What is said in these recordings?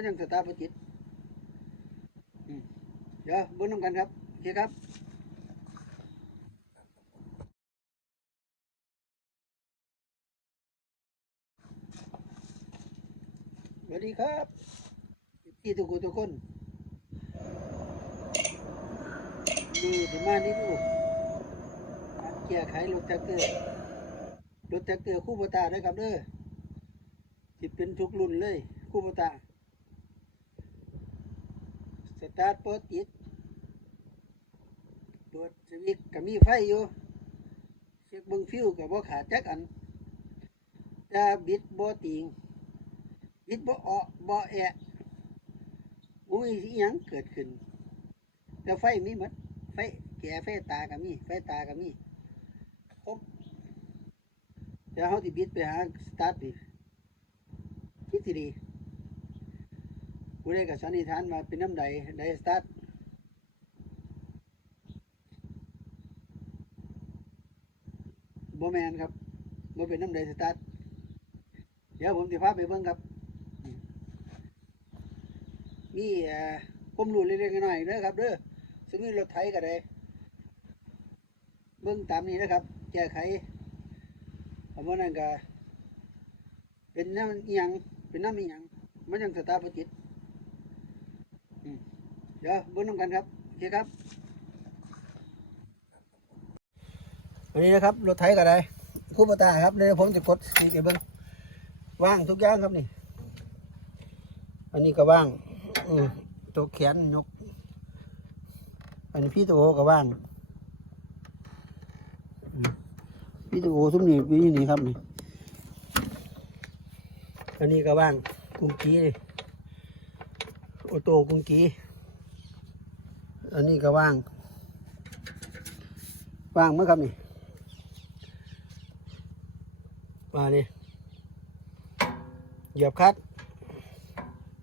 มันยังสตาร์ทบ่ติดอืมเดี๋ยวเบิ่งนำกันครับโอเคครับสวัสดีครับพี่ทุกคนทุกคนนี่ถึงมานี่ดูการแก้ไขรถแท็กเตอร์รถแท็กเตอร์คู่บตาด้วยครับเด้อที่เป็นทุกรุ่นเลยคู่บตา สตาร์ทเปิดติดตรวสวิตก็มีไฟอยู่เช็คเบิ่งฟิวกับบ่ขาดจักอันแต่บิดบ่ติงบิดบ่ออกบ่แอะมุ้ยสิหยังเกิดขึ้น แต่ไฟมีหมดไฟแก่ไฟตาก็มีไฟตาก็มีครบแต่เฮาสิบิดไปหาสตาร์ทดิคิดสิดี ผู้ใดก็สันนิษฐานมาเป็นน้ำใดใดสตาร์ทบแมนครับบ่เป็นน้ำใดสตาร์ทเดี๋ยวผมจะพาไปเบิ่งครับ มีเอ่อความรู้เล็กๆน้อยๆเด้อครับเด้อสมมติรถไถก็ได้เบิ่งตามนี้นะครับ แก้ไขเพราะว่านั่นก็เป็นน้ำอิหยังเป็นน้ำอิหยังมันยังสตาร์ทบ่ติด เดี๋ยวเบิ่งนำกันครับโอเคครับอันนี้นะครับรถไถก็ได้คู่ปตาครับเดี๋ยวผมจะกดสีเก็บเบิ่งว่างทุกอย่างครับนี่ อันนี้ก็ว่างอืตัวแขนยก อันนี้พี่ตัวโอก็ว่าง พี่ตัวโอสมนี่อยู่นี่ครับนี่อันนี้ก็ว่างกุ้งกี้นี่โอโตกุ้งกี้ อันนี้ก็ว่าง ว่างเมื่อครับนี่มานี่เหยียบคัด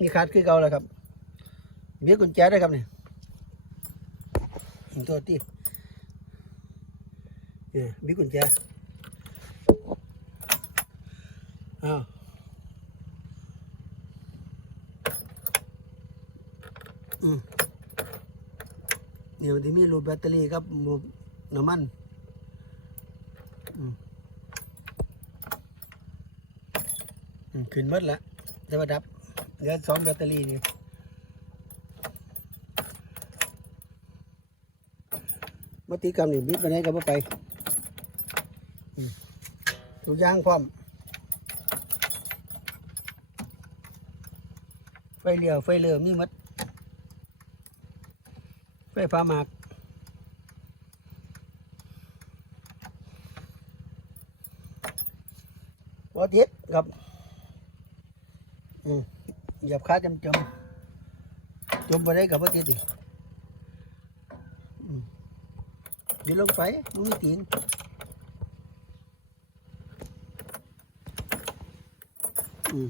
นี่ขาดคือเก่าแล้วครับเบี้ยกุญแจได้วยครับนี่ตัวตีเนี่ยบี้ยกุญแจอ้าวอืม นี่ยมันจะมีรูปแบตเตอรี่ครับรูปน้ำมันอืมขึ้นมดแล้วจะมาดับเหลือสองแบตเตอรี่นี่มาตีกรรมนี่บิดไปไหนก็บ่ไปอืมทุกย่างพร้อมไฟเลี้ยวไฟเรือมีหมัด ไฟฟ้าหมากพอติดครับอืมเหยียบขาจำจำจมไปได้กับว่าติดดิอืมดินลงไปมันมีตีนอืม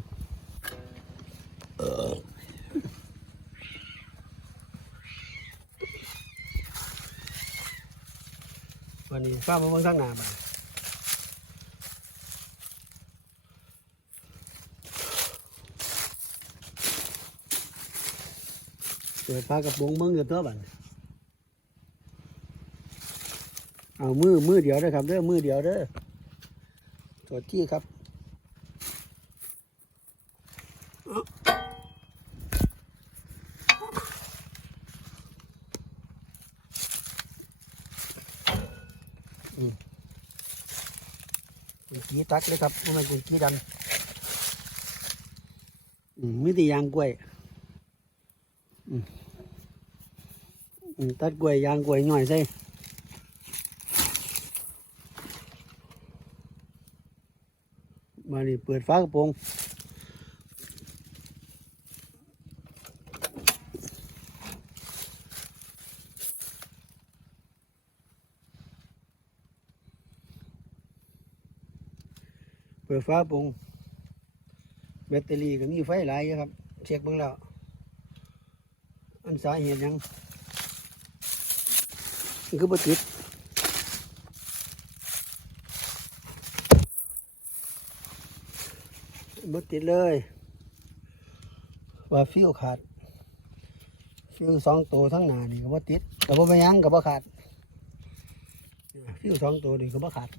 เออวั นนี้ฟ้ามาเบนข้างหน้าบ้านเปิดปลากระโปรงเบิ่งอยู่ตัวบ้านเอามือมือเดียวเด้อครับเด้อมือเดียวเด้อตัวที่ครับ นี่กุญกีตักเลยครับมันกุญกีดำอืมมีแต่ยางกล้วยอืมตัดกล้วยยางกล้วยหน่อยใส่มานี่เปิดฝากระโปรง ปิดฝากระโปรงแบตเตอรี่ก็มีไฟหลายครับ เช็คเบิ่งแล้วอันสาเหตุยังคือบ่ติดบ่ติดเลย ว่าฟิวขาด ฟิวสองตัวทั้งหน้านี่ก็บ่ติดก็บ่ไปยังก็บ่ขาด ฟิวสองตัวนี่ก็บ่ขาด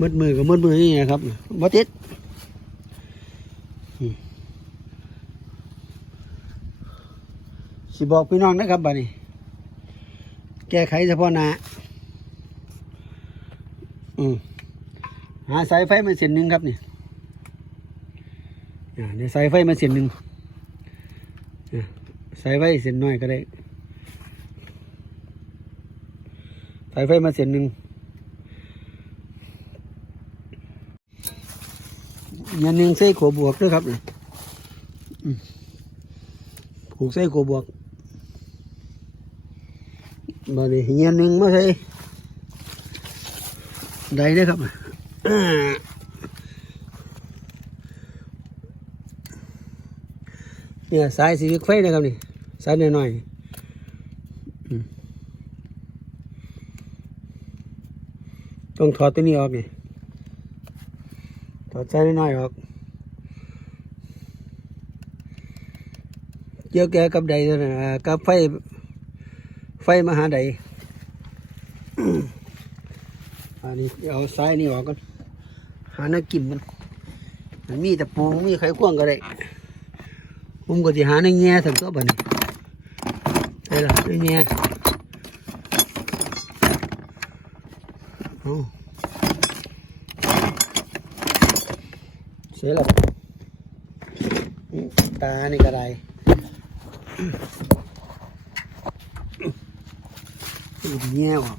มืดมือก็มืดมือนี่นะครับบ่ติดสิบอกพี่น้องนะครับบัดนี้ แก้ไขเฉพาะหน้าอืมหาสายไฟมาเส้นหนึ่งครับนี่อ่าเดี๋ยวสายไฟมาเส้นหนึ่งอ่าสายไฟเส้นน้อยก็ได้สายไฟมาเส้นหนึ่ง ยันหนึ่งใส่ขัวบวกด้วยครับนี่ผูกใส่ขัวบวกบานี้เงี้ยหนึ่งมาใส่ได้เด้อครับเนี่ยสายสีวิกไฟนะครับนี่สายน้อยๆต้องถอดตัวนี้ออกนี่ ถอดสายน้อยออกเกี่ยวแกกับใดกับไฟ ไฟมหาใดอันนี้เอาซ้ายนี่ออกก่อนหาหน้ากินมันมันมีแต่ปูมีไข่ควงก็ได้ผมก็จะหาในแง่ถึงตัวบัดนี้ใช่ละในแง่เอาเสียแล้วอืมตานี่ก็ได้ดูดแง่ ออก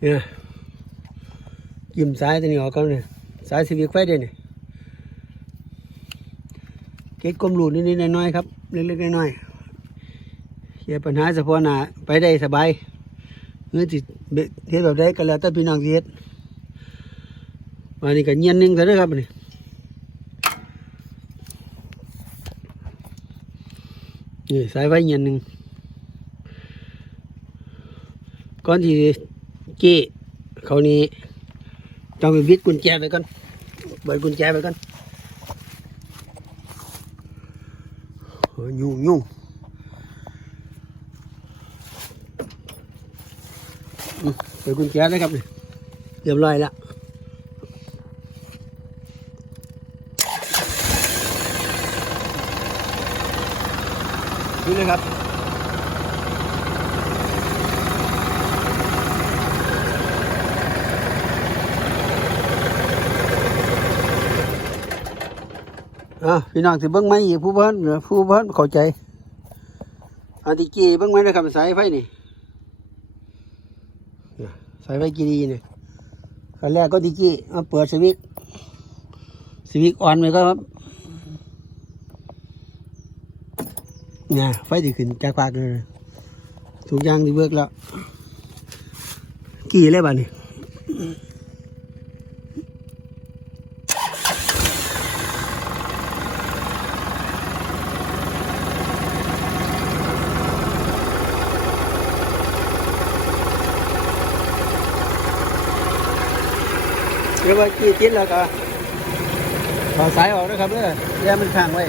เนี่ยยิ้มซ้ายตัวนี้ออกก่อน เนี่ยสายสีวิกไฟเด่นเนี่ยเก็ดกลมหลุดนิดๆน้อยๆครับเล็กๆน้อยๆเคลียปัญหาเฉพาะหน้าไปได้สบายเงื่อนจิเบ็ดเฮ็ดแบบใดก็แล้วแต่พี่น้องสิเฮ็ดวันนี้ก็เงียนหนึงเท่านั้นครับนี่นี่สายไฟเงียนหนึ่งก่อนที่เกี้เขานี้ต้องไปบิดกุญแจไปก่อนเปิดกุญแจไปก่อน โอ้ยยุ่งยุ่งเปิดกุญแจได้ครับเรียบร้อยแล้วนี่เลยครับ อะพี่น้องสิเบิ้งไหมอีกผู้เพิ่นผู้เพิ่นเข้าใจอันที่กี้เบิ้งไหมนะครับสายไฟนี่สายไฟกีดีเนี่ยขั้นแรกก็ดิกี้มาเปิดสวิตช์สวิตช์ออนไปก็ครับเนี่ยไฟที่ขึ้นจากปากเลยทุกอย่างที่เบิกแล้วกี่เลยบ้านี่ รียกว่ากี่ติดแล้วก็ถอดสายออกนะครับเด้อแย่มันข้างไว้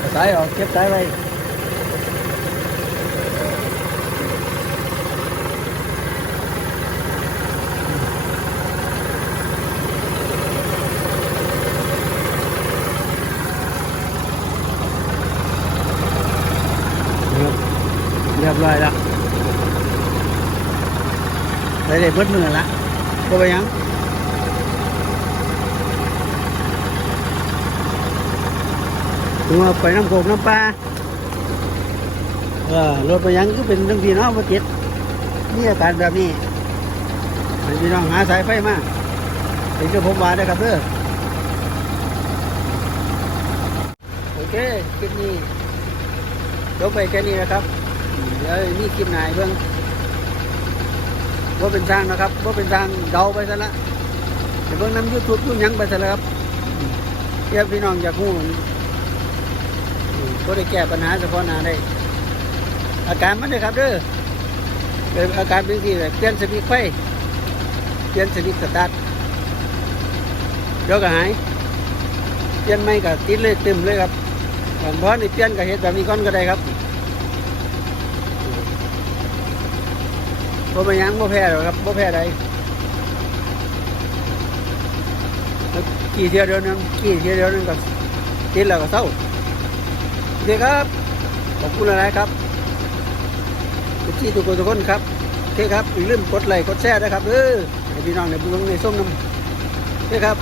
ถอดสายออกเก็บสายไว้เรียบร้อยแล้วได้ได้เบิดมือละ ก็ไปยังถึงว่าไปน้ำโขกน้ำปลาเออรถไปยังก็เป็นทั้งพี่น้องมาติดนี่อาการแบบนี้ให้พี่น้องหาสายไฟมาเป็นก็ผมวาได้ครับเด้อโอเคคลิปนี้จบไปแค่นี้นะครับเดี๋ยวนี่คลิปหนายเบิ่ง ว่าเป็นทางนะครับว่าเป็นทางเดาไปซะละเดี๋ยวเบิ่งน้ำยูทูบยุ่งยั้งไปซะล้วครับเทียบพี่น้องอยากหูก็ได้แก้ปัญหาเฉพาะหน้าได้ อาการมันเลยครับเด้อเป็นอาการเป็นที่แบบเปลี่ยนสวิตไฟเปลี่ยนสวิตสตาร์ทเดี๋ยวก็หายเปลี่ยนไม่ก็ติดเลยตึมเลยครับก่อนพอนี่เปลี่ยนก็เฮ็ดแบบนี้ก่อนก็ได้ครับ บ่ไปยังบ่แพ้หรอกครับบ่แพ้ใดกี่เที่ยวเดียวนึงกี่เที่ยวเดียวนึงก็ติดแล้วก็เศร้าโอเคครับขอบคุณอะไรครับที่ทุกคนทุกคนครับโอเคครับอย่าลืมกดไลค์กดแชร์นะครับเออให้พี่น้องในบุญในส้มน้ำโอเคครับ